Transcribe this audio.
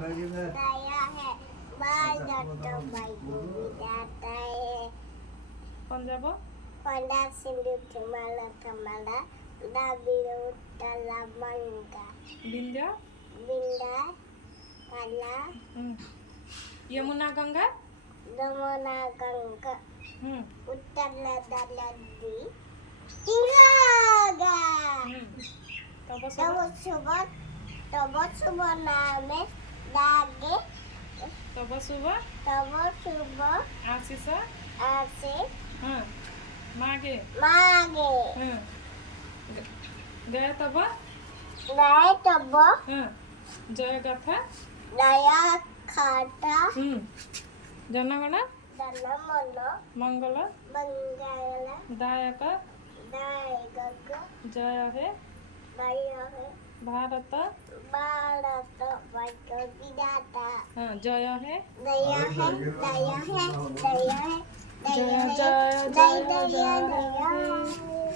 दया है भारत भाई जाता है पंजाब पंडा सिंधु थमाला थमाला दाबिरो तला मंगा विंध्य बिंदा काला यमुना गंगा दमना गंगा उत्तर लदी इंगा तब तब शुभ नामे दागे तब शुभ आशीष आसे मागे मागे गए तब गाय तब जय गाथा दया खाता जनगण दन मन मंगल बंगाल दायक दायक जय हे भारत भारत वर्ष विधाता जय है दया है दया है दया है जय दया है जय दया जय दया जय दया